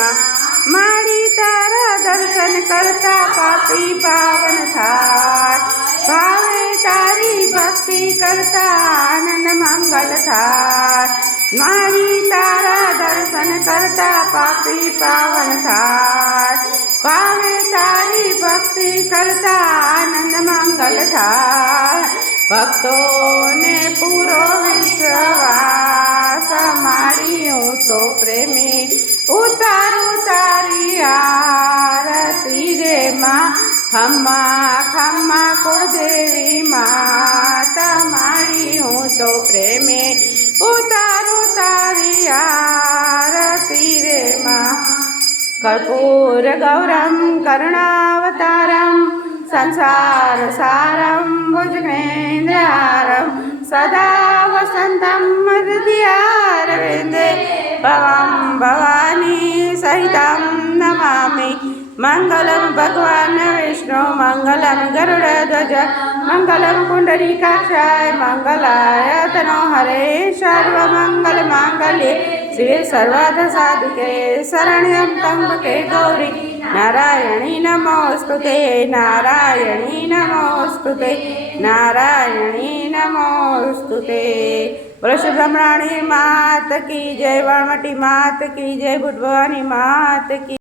માં મારી તારા દર્શન કરતા પાપી પાવન થાય ભાવે તારી ભક્તિ કરતા આનંદ મંગલ થાય મારી તારા દર્શન કરતા પાપી પાવન થાય ભાવે તારી ભક્તિ કરતા આનંદ મંગલ થાય ભક્તોને પૂરો વિશ્વાસ મારી હું તો પ્રેમી ઉતારું તારી આરતી રે માં ખમ્મા ખમ્મા કુળદેવી માતા મારી હું તો પ્રેમી ઉતારું તારી આરતી રે માં कर्पूर गौरम करुणावतारम संसार सारम भुजगेन्द्रहारम सदा वसंतम हृदयारविंदे भवं भवानी सहितं नमामि मंगलम भगवान विष्णु मंगलम गरुड़ध्वज मंगलम पुंडरीकाक्षाय मंगलाय तनोहरे सर्वमंगल मांगल्ये शिवे सर्वार्थ साधिके शरण्यं त्र्यंबके गौरी नारायणी नमोस्तुते नारायणी नमोस्तुते नारायणी नमोस्तुते। बोलो श्री ब्रह्मराणी मात की जय, वाणवटी मात की जय, बुद्ध भवानी मात की।